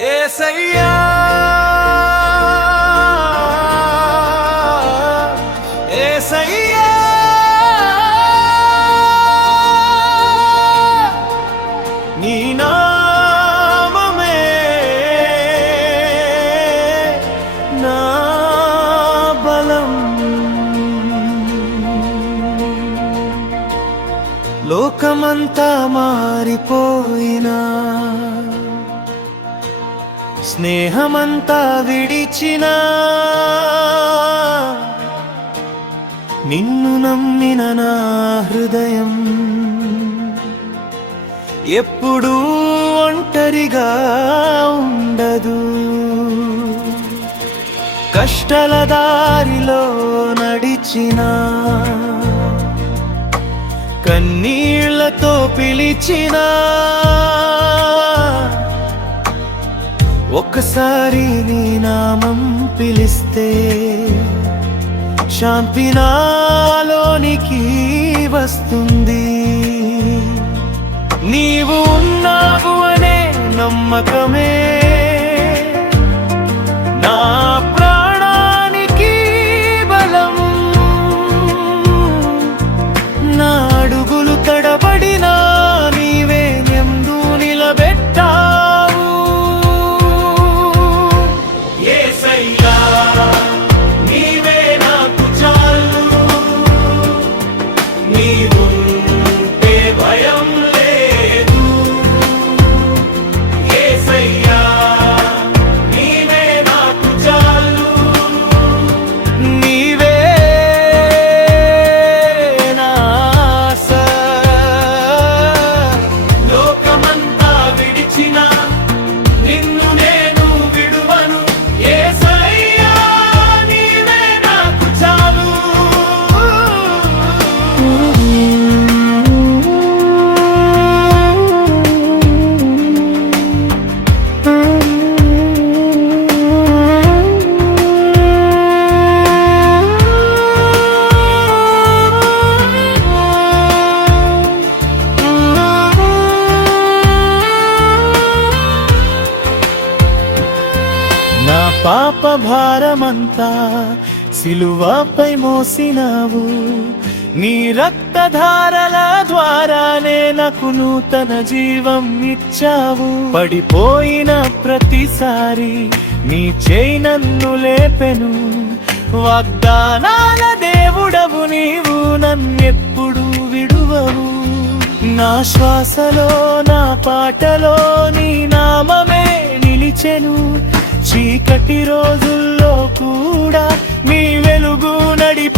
యేసయ్యా యేసయ్యా నీ నామమే నా బలం. లోకమంతా మారిపోయినా స్నేహమంతా విడిచినా నిన్ను నమ్మిన నా హృదయం ఎప్పుడూ ఒంటరిగా ఉండదు. కష్టాల దారిలో నడిచినా కన్నీళ్లతో పిలిచినా ఒక్కసారి నీ నామం పిలిస్తే శాంతి నాలోనికి వస్తుంది. నీవు ఉన్నావు అనే నమ్మకమే నా ప్రాణానికి బలం. నా అడుగులు తడబడినా నీవే ఎందు నిలబెట్టావు. యేసయ్యా నీవే నాకు చాలు, నీవుంటే భయం లేదు. యేసయ్యా నీవే నాకు చాలు, నీవే నా ఆశ. లోకమంతా విడిచినా నిన్ను నేను విడువను. యేసయ్యా నీవే నాకు చాలు. నా పాప భారమంతా సిలువపై మోసినావు. నీ రక్తధారల ద్వారానే నాకు నూతన జీవం ఇచ్చావు. పడిపోయిన ప్రతిసారి నీ చేయి నన్ను లేపెను. వాగ్దానాల దేవుడవు నీవు, నన్నెప్పుడు విడువవు. నా శ్వాసలో నా పాటలో నీ నామమే నిలిచెను. చీకటి రోజుల్లో కూడా నీ వెలుగు నడిపి